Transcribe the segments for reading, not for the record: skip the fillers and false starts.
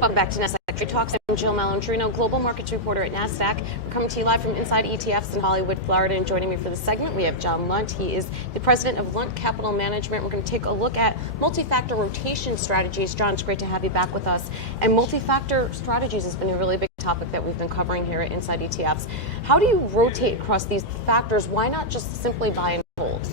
Welcome back to Nasdaq Trade Talks. I'm Jill Malandrino, Global Markets Reporter at Nasdaq. We're coming to you live from Inside ETFs in Hollywood, Florida. And joining me for this segment, we have John Lunt. He is the president of Lunt Capital Management. We're going to take a look at multi-factor rotation strategies. John, it's great to have you back with us. And multi-factor strategies has been a really big topic that we've been covering here at Inside ETFs. How do you rotate across these factors? Why not just simply buy and hold?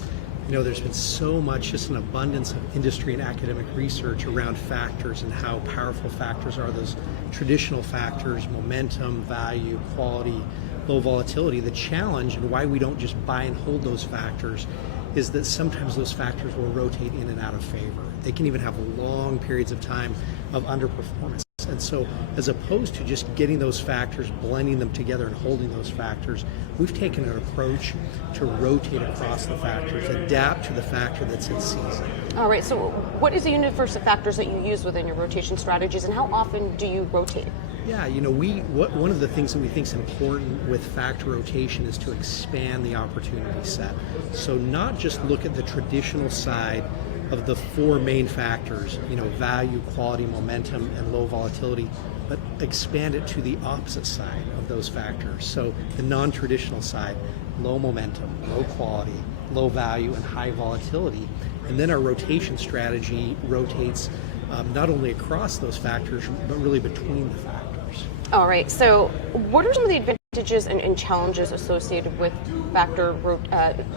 You know, there's been so much, just an abundance of industry and academic research around factors and how powerful factors are. Those traditional factors, momentum, value, quality, low volatility. The challenge and why we don't just buy and hold those factors is that sometimes those factors will rotate in and out of favor. They can even have long periods of time of underperformance. And so, as opposed to just getting those factors, blending them together and holding those factors, we've taken an approach to rotate across the factors, adapt to the factor that's in season. All right, so what is the universe of factors that you use within your rotation strategies, and how often do you rotate? Yeah, you know, one of the things that we think is important with factor rotation is to expand the opportunity set. So not just look at the traditional side of the four main factors, you know, value, quality, momentum, and low volatility, but expand it to the opposite side of those factors. So the non-traditional side, low momentum, low quality, low value, and high volatility. And then our rotation strategy rotates not only across those factors, but really between the factors. All right, so what are some of the advantages and challenges associated with factor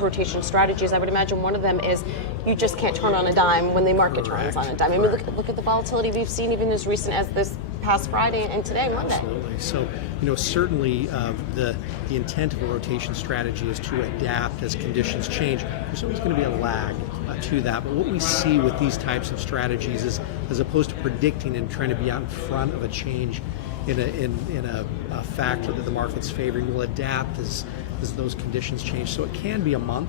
rotation strategies? I would imagine one of them is you just can't turn on a dime when the market turns on a dime. I mean, look at the volatility we've seen even as recent as this past Friday and today, Monday. Absolutely. So, you know, certainly the intent of a rotation strategy is to adapt as conditions change. There's always going to be a lag to that. But what we see with these types of strategies is, as opposed to predicting and trying to be out in front of a change in a factor that the market's favoring, will adapt as those conditions change. So it can be a month,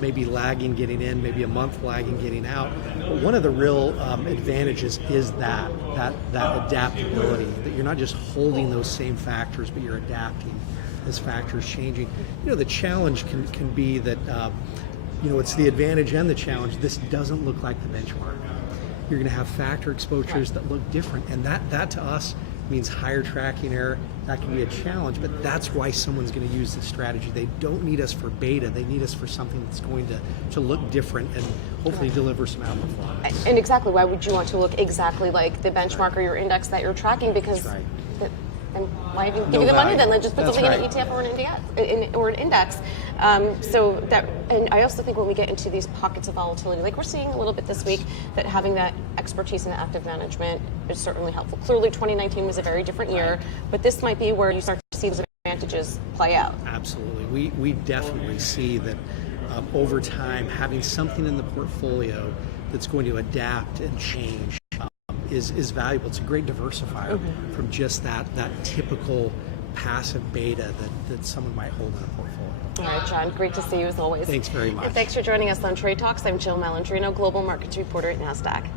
maybe lagging getting in, maybe a month lagging getting out. But one of the real advantages is that adaptability, that you're not just holding those same factors, but you're adapting as factors changing. You know, the challenge can be that, you know, it's the advantage and the challenge. This doesn't look like the benchmark. You're going to have factor exposures that look different, and that to us means higher tracking error. That can be a challenge, but that's why someone's going to use this strategy. They don't need us for beta. They need us for something that's going to look different and hopefully deliver some outperformance. And exactly, why would you want to look exactly like the benchmark or your index that you're tracking? Because that's right. And why even give you the money then? Let's just put something in an ETF or an index. So that, and I also think when we get into these pockets of volatility, like we're seeing a little bit this week, that having that expertise in active management is certainly helpful. Clearly 2019 was a very different year, but this might be where you start to see those advantages play out. Absolutely. We definitely see that over time, having something in the portfolio that's going to adapt and change is valuable. It's a great diversifier from just that typical passive beta that someone might hold in a portfolio. All right, John, great to see you as always. Thanks very much. And thanks for joining us on Trade Talks. I'm Jill Malandrino, Global Markets Reporter at Nasdaq.